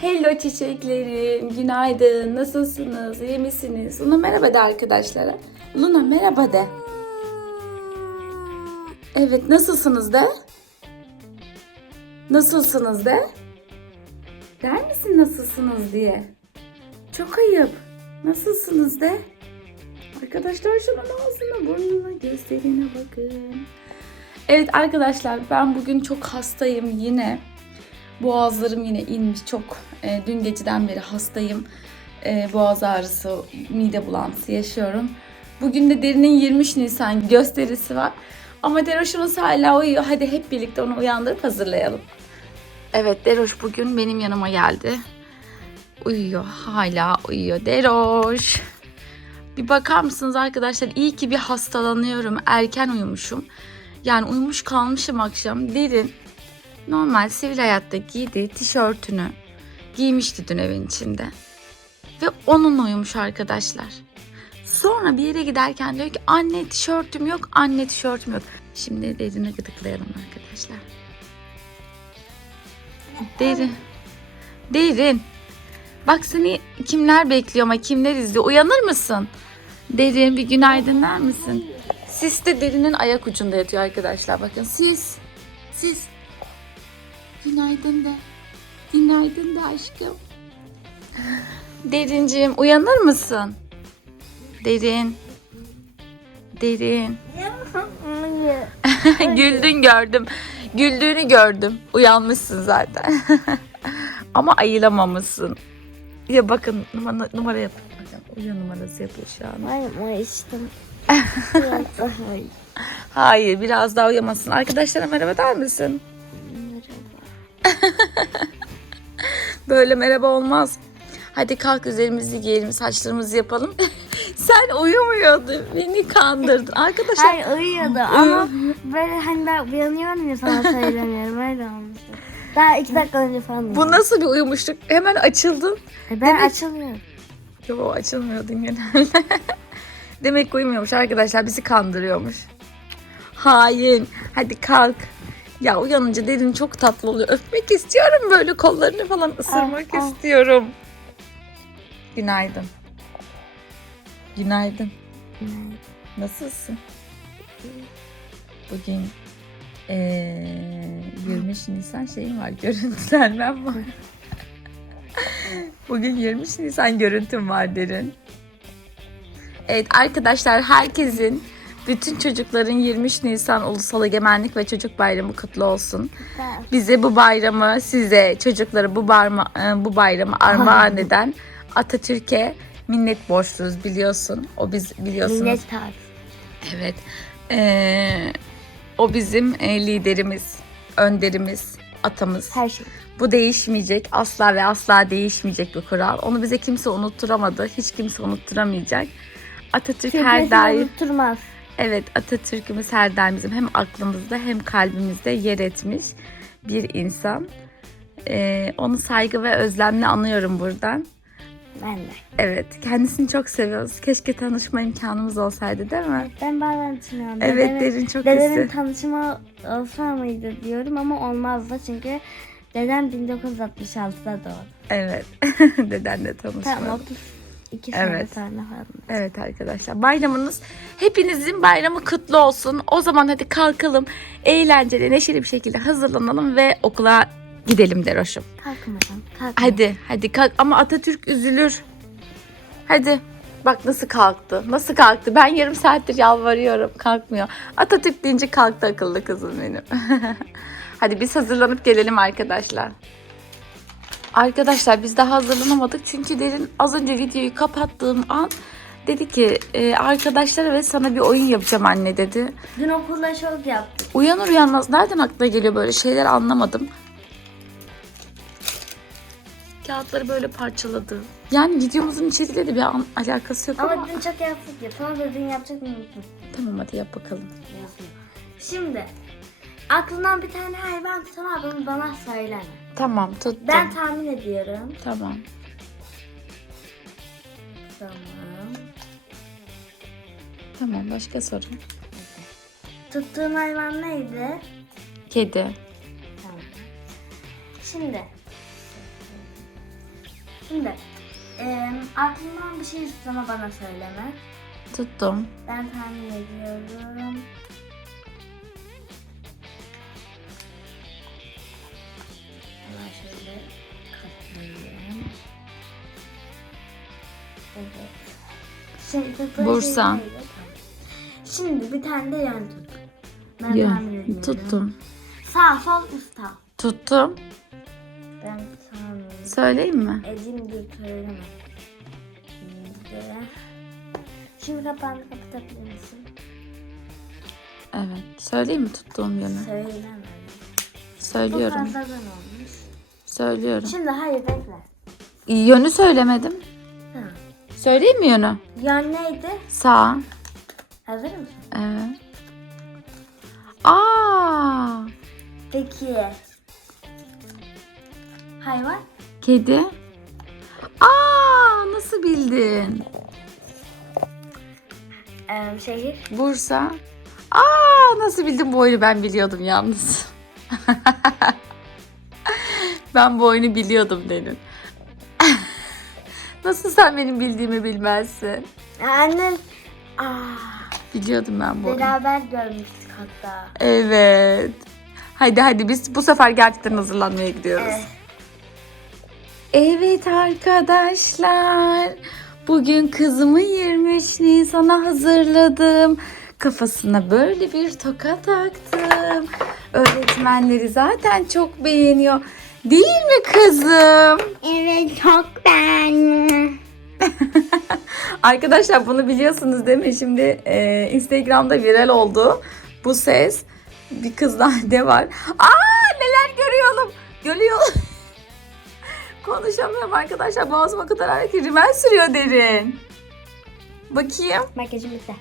Hello çiçeklerim, günaydın, nasılsınız, iyi misiniz? Luna merhaba de arkadaşlara. Luna merhaba de. Evet, nasılsınız de? Nasılsınız de? Der misin nasılsınız diye? Çok ayıp. Nasılsınız de? Arkadaşlar şunun ağzına, burnuna, gözlerine bakın. Evet arkadaşlar ben bugün çok hastayım yine. Boğazlarım yine inmiş çok. e, dün geceden beri hastayım. E, boğaz ağrısı, mide bulantısı yaşıyorum. Bugün de Derin'in 23 Nisan gösterisi var. Ama Deroş'umuz hala uyuyor. Hadi hep birlikte onu uyandırıp hazırlayalım. Evet Deroş bugün benim yanıma geldi. Uyuyor. Hala uyuyor Deroş. Bir bakar mısınız arkadaşlar? İyi ki bir hastalanıyorum. Erken uyumuşum. Yani uyumuş kalmışım akşam. Derin normal sivil hayatta giydiği tişörtünü giymişti dün evin içinde. Ve onunla uyumuş arkadaşlar. Sonra bir yere giderken diyor ki anne tişörtüm yok, anne tişörtüm yok. Şimdi Derin'i gıdıklayalım arkadaşlar. Derin. Derin. Bak seni kimler bekliyor ama kimler izliyor. Uyanır mısın? Derin bir günaydın der misin? Sis de derinin ayak ucunda yatıyor arkadaşlar. Bakın sis. Sis. Günaydın de. Günaydın de aşkım. Derinciğim uyanır mısın? Derin. Derin. Güldün gördüm. Güldüğünü gördüm. Uyanmışsın zaten. Ama ayılamamışsın. Ya bakın numara, numara yap. Uyu numarası yapıyor şu an. Daha iyi. Hayır biraz daha uyumasın. Arkadaşlara merhaba der misin? Böyle merhaba olmaz. Hadi kalk üzerimizi giyelim, saçlarımızı yapalım. Sen uyumuyordun, beni kandırdın. Arkadaşlar Hayır uyuyordu ama böyle hani ben uyanıyorum ya sana söylemiyorum öyle olmuştu. Daha iki dakika önce falan bu nasıl bir uyumuşluk? Hemen açıldın. E, Ben açılmıyorum. Yo açılmıyordun genelde. Demek ki uyumuyormuş arkadaşlar bizi kandırıyormuş. Hain. Hadi kalk. Ya uyanınca derin çok tatlı oluyor. Öpmek istiyorum böyle kollarını falan ısırmak Ah, ah. istiyorum. Günaydın. Günaydın. Nasılsın? Bugün eee 23 Nisan şeyim var, görüntülenmem var. Bugün 23 Nisan görüntüm var derin. Evet arkadaşlar herkesin bütün çocukların 23 Nisan Ulusal Egemenlik ve Çocuk Bayramı kutlu olsun. Bize bu bayramı, size çocuklara bu, barma, e, bu bayramı armağan eden Atatürk'e minnet borçluyuz biliyorsun. O biz biliyorsunuz. Millet tarif. Evet. Ee, o bizim e, liderimiz, önderimiz, atamız. Her şey. Bu değişmeyecek. Asla ve asla değişmeyecek bir kural. Onu bize kimse unutturamadı. Hiç kimse unutturamayacak. Atatürk her Kimse daim unutturmaz. Evet Atatürk'ümüz her daim bizim hem aklımızda hem kalbimizde yer etmiş bir insan. Ee, onu saygı ve özlemle anıyorum buradan. Ben de. Evet kendisini çok seviyoruz. Keşke tanışma imkanımız olsaydı değil mi? Ben bazen düşünüyorum. Evet dedemin, derin çok dedemin hissi. tanışma olsa mıydı diyorum ama olmazdı çünkü dedem 1966'da doğdu. Evet deden de tanışmadı. Tam İki evet. tane. Evet arkadaşlar bayramınız hepinizin bayramı kutlu olsun. O zaman hadi kalkalım eğlenceli neşeli bir şekilde hazırlanalım ve okula gidelim Deroş'um. Kalkmadan kalk. Hadi hadi kalk ama Atatürk üzülür. Hadi bak nasıl kalktı nasıl kalktı ben yarım saattir yalvarıyorum kalkmıyor. Atatürk deyince kalktı akıllı kızım benim. hadi biz hazırlanıp gelelim arkadaşlar. Arkadaşlar biz daha hazırlanamadık. Çünkü Derin az önce videoyu kapattığım an dedi ki "E, arkadaşlara ve sana bir oyun yapacağım anne dedi. Dün okulda çok yaptık. Uyanır uyanmaz nereden aklına geliyor böyle şeyler anlamadım. Kağıtları böyle parçaladı. Yani videomuzun içeriğiyle de bir an- alakası yok ama. Ama dün çok yaptık ya. Sonra da dün yapacak mı. Tamam hadi yap bakalım. Şimdi aklından bir tane hayvan tut ama bunu bana söyleme. Tamam tuttum. Ben tahmin ediyorum. Tamam. Tamam. Tamam başka soru. Tuttuğun hayvan neydi? Kedi. Tamam. Şimdi Şimdi eee aklından bir şey tut ama bana söyleme. Tuttum. Ben tahmin ediyorum. Bu Bursa. şey? Tamam. Şimdi bir tane de yan tut. Ben Yön. Tuttum. Sağ sol üst alt. Tuttum. Ben tahmin Söyleyeyim mi? edeyim dur söyleme. Şimdi, şimdi kapağını kapatabilir misin? Evet. Söyleyeyim mi tuttuğum yönü? Söylemem. Bu Söylüyorum. fazladan olmuş. Söylüyorum. Şimdi hayır bekle. Yönü söylemedim. Söyleyeyim mi yönü? Yan neydi? Sağ. Hazır mısın? Evet. Aa! Peki. Hayvan? Kedi. Aa! Nasıl bildin? Ee, şehir. Bursa. Aa! Nasıl bildin bu oyunu ben biliyordum yalnız. ben bu oyunu biliyordum dedin. Nasıl sen benim bildiğimi bilmezsin? Anne. Aa, Biliyordum ben bu oyunu. beraber görmüştük hatta. Evet. Hadi hadi biz bu sefer gerçekten hazırlanmaya gidiyoruz. Evet. Evet arkadaşlar. Bugün kızımı 23 Nisan'a hazırladım. Kafasına böyle bir toka taktım. Öğretmenleri zaten çok beğeniyor. Değil mi kızım? Evet çok ben. Arkadaşlar bunu biliyorsunuz değil mi? Şimdi e, Instagram'da viral oldu bu ses. Bir kızdan de var. Aa neler görüyorum. Görüyorum. Konuşamıyorum arkadaşlar. Boğazıma kadar hareket rimel sürüyor derin. Bakayım. Makyajım bitti.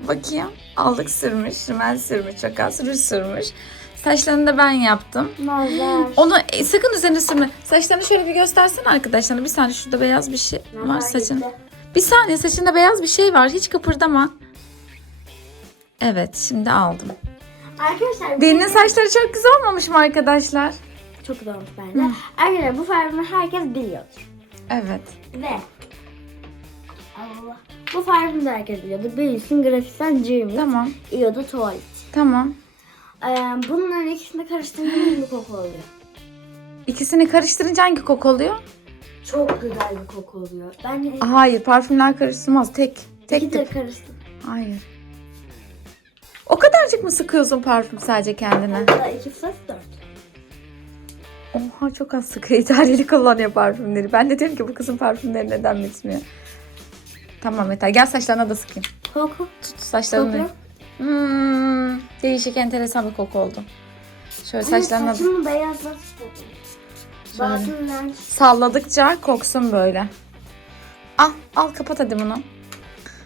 Bakayım. Allık sürmüş. Rimel sürmüş. Çok az ruj sürmüş. Saçlarını da ben yaptım. Nazar. Onu e, sakın üzerine sürme. Saçlarını şöyle bir göstersene arkadaşlarına. Bir saniye şurada beyaz bir şey var saçın. Bir saniye saçında beyaz bir şey var. Hiç kıpırdama. Evet şimdi aldım. Arkadaşlar Derinin saçları çok güzel olmamış mı arkadaşlar? çok güzel olmuş bence. Arkadaşlar bu farkını herkes biliyordur. Evet. Ve Allah. Bu farkını da herkes biliyordu. Büyüsün grafisten Dream. Tamam. İyoda tuvalet. Tamam. Bunların ikisini karıştırdığında bir koku oluyor. İkisini karıştırınca hangi koku oluyor? Çok güzel bir koku oluyor. Ben Hayır parfümler karıştırmaz. Tek. Tek iki de tip. karıştırdım. Hayır. O kadarcık mı sıkıyorsun parfüm sadece kendine? Hatta iki fıs dört. Oha çok az sıkıyor. İtalyeli kullanıyor parfümleri. Ben de diyorum ki bu kızın parfümleri neden bitmiyor? Tamam yeter. Gel saçlarına da sıkayım. Koku. Tut saçlarını. Koku. Hmm, değişik enteresan bir koku oldu. Şöyle Ama saçlarına saçımı beyazlatmış Batından salladıkça koksun böyle. Al, al kapat hadi bunu.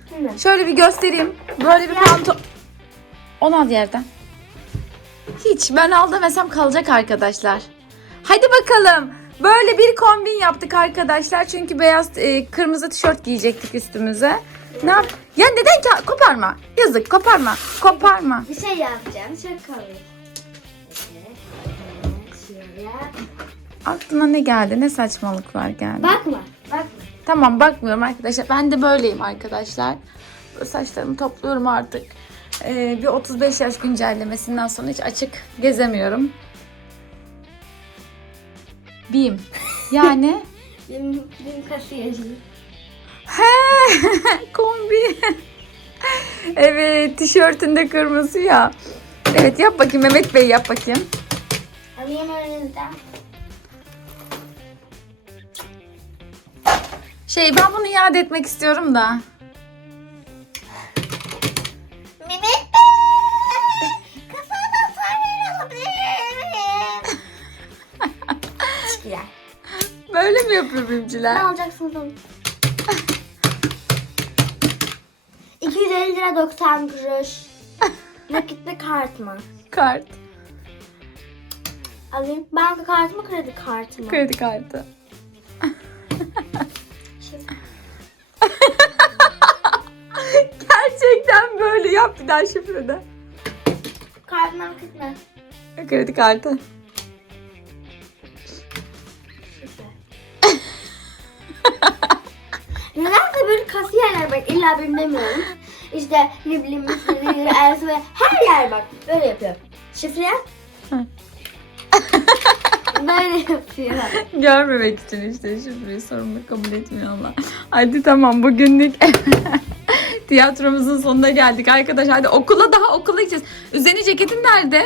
Şimdi. Şöyle bir göstereyim. Böyle bir pantolon. Onu al yerden. Hiç ben al demesem kalacak arkadaşlar. Hadi bakalım. Böyle bir kombin yaptık arkadaşlar. Çünkü beyaz e, kırmızı tişört giyecektik üstümüze. Ne yap? Ya neden ki koparma? Yazık koparma. Koparma. Bir şey yapacağım. Çok. Şöyle. Aklına ne geldi? Ne saçmalıklar geldi? Bakma. Bakma. Tamam bakmıyorum arkadaşlar. Ben de böyleyim arkadaşlar. Böyle saçlarımı topluyorum artık. Ee, bir 35 yaş güncellemesinden sonra hiç açık gezemiyorum. Bim. Yani Benim, benim kasiyerciyim. kombi. evet tişörtünde kırmızı ya. Evet yap bakayım Mehmet Bey yap bakayım. Alayım önünüzden. Şey ben bunu iade etmek istiyorum da. Teşekkürler. Böyle mi yapıyor Ne bimciler? alacaksınız oğlum? 250 lira 90 kuruş. Nakit mi kart mı? Kart. Alayım. Banka kartı mı kredi kartı mı? Kredi kartı. Gerçekten böyle yap bir daha şifrede. Kart mı nakit mi? Kredi kartı. Kasiyerler bak illa benim demiyorum. İşte ne bileyim müşteri, elsi ve her yer bak böyle yapıyor. Şifre böyle yapıyor. Görmemek için işte şifreyi sorumlu kabul etmiyorlar. Hadi tamam bugünlük tiyatromuzun sonuna geldik arkadaşlar. Hadi okula daha okula gideceğiz. Üzerine ceketin nerede?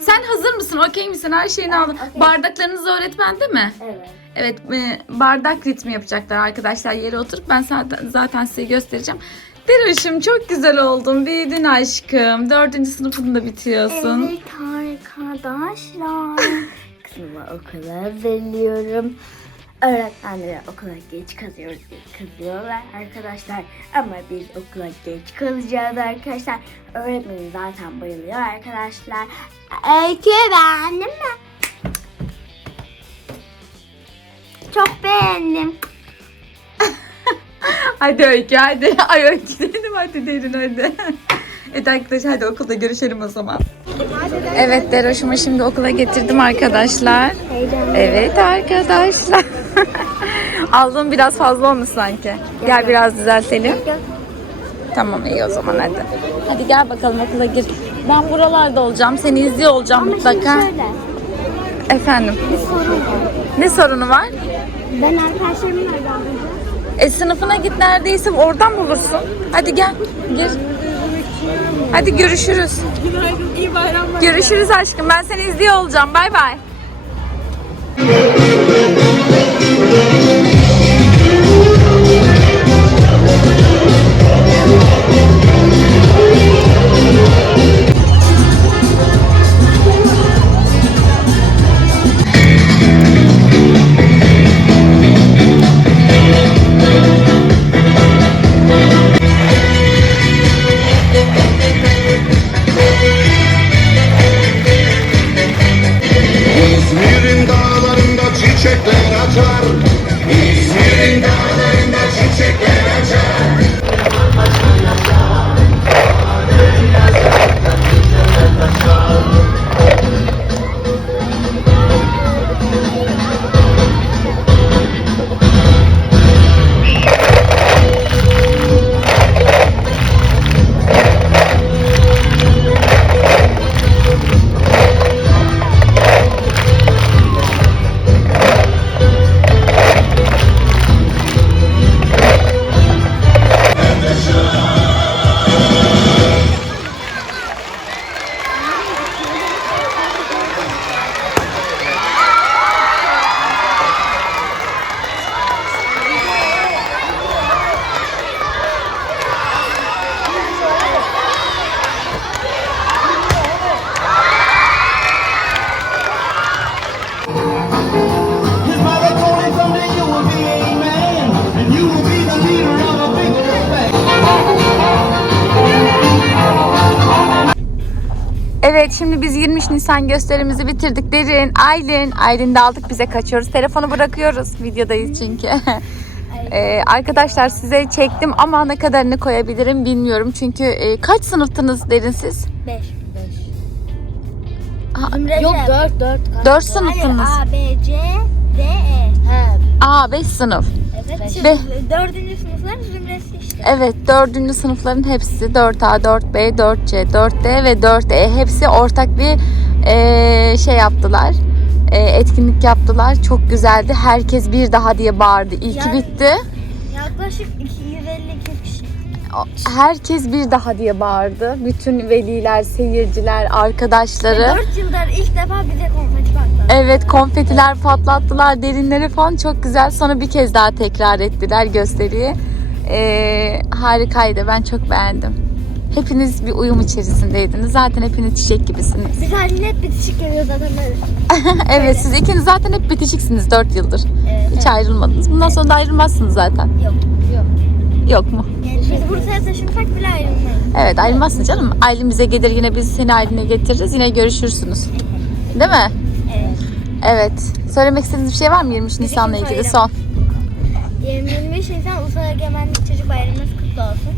Sen hazır mısın? Okey misin? Her şeyini aldın. okey. Bardaklarınız öğretmen değil mi? Evet. Evet e, bardak ritmi yapacaklar arkadaşlar. Yere oturup ben zaten, size göstereceğim. Deroş'um çok güzel oldun. Büyüdün aşkım. Dördüncü sınıfında bitiyorsun. Evet arkadaşlar. Kızımı okula hazırlıyorum. Öğretmenlere okula geç kalıyoruz diye kızıyorlar arkadaşlar. Ama biz okula geç kalacağız arkadaşlar. Öğretmenim zaten bayılıyor arkadaşlar. Öykü beğendin mi? Çok beğendim. Hadi Öykü hadi. Ay Öykü dedim hadi derin hadi. Evet arkadaşlar hadi okulda görüşelim o zaman. Evet Deroş'umu şimdi okula getirdim arkadaşlar. Heyecanlı. Evet arkadaşlar. Aldığım biraz fazla olmuş sanki. Gel biraz düzeltelim. Tamam iyi o zaman hadi. Hadi gel bakalım okula gir. Ben buralarda olacağım. Seni izliyor olacağım Ama şimdi mutlaka. şöyle, Efendim. bir sorun var. Ne sorunu var? Ben arkadaşlarımı nereden bulacağım? E sınıfına git neredeyse oradan bulursun. Hadi gel gir. Hadi görüşürüz. İyi bayramlar. Görüşürüz aşkım. Ben seni izliyor olacağım. Bay bay. Evet şimdi biz 23 Nisan gösterimizi bitirdik. Derin, Aylin. Aylin de aldık bize kaçıyoruz. Telefonu bırakıyoruz. Videodayız çünkü. Ee, arkadaşlar size çektim ama ne kadarını koyabilirim bilmiyorum. Çünkü e, kaç sınıftınız derin siz? 5. Aa, Yok 4 4. 4 sınıftınız. A, B, C, D, E. He. Aa 5 sınıf. Evet. Be- dördüncü sınıflar zümresi işte. Evet dördüncü sınıfların hepsi 4A, 4B, 4C, 4D ve 4E hepsi ortak bir eee, şey yaptılar. Eee, etkinlik yaptılar. Çok güzeldi. Herkes bir daha diye bağırdı. İyi ki Yani- bitti. Yaklaşık 252 kişi. Herkes bir daha diye bağırdı. Bütün veliler, seyirciler, arkadaşları. 4 yıldır ilk defa bize konfeti patladı. Evet konfetiler patlattılar. Derinleri falan çok güzel. Sonra bir kez daha tekrar ettiler gösteriyi. Eee, harikaydı. Ben çok beğendim. Hepiniz bir uyum içerisindeydiniz. Zaten hepiniz çiçek gibisiniz. Biz haline hep bitişik geliyor zaten böyle. evet siz ikiniz zaten hep bitişiksiniz 4 yıldır. Evet. Hiç ayrılmadınız. Bundan sonra da ayrılmazsınız zaten. Yok. Yok. Mu? Biz Bursa'ya taşınsak bile ayrılmayız. Evet ayrılmazsın canım. Aylin bize gelir yine biz seni Aylin'e getiririz. Yine görüşürsünüz. Değil mi? Evet. Evet. Söylemek istediğiniz bir şey var mı 23 Nisan'la ilgili son? 25 Nisan Ulusal Egemenlik Çocuk Bayramınız kutlu olsun.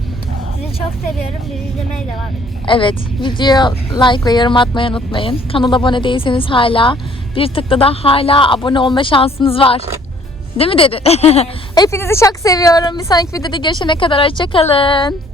Sizi çok seviyorum. Bizi izlemeye devam edin. Evet. Videoya like ve yorum atmayı unutmayın. Kanala abone değilseniz hala bir tıkla da hala abone olma şansınız var. Değil mi dedin? Hepinizi çok seviyorum. Bir sonraki videoda görüşene kadar hoşçakalın.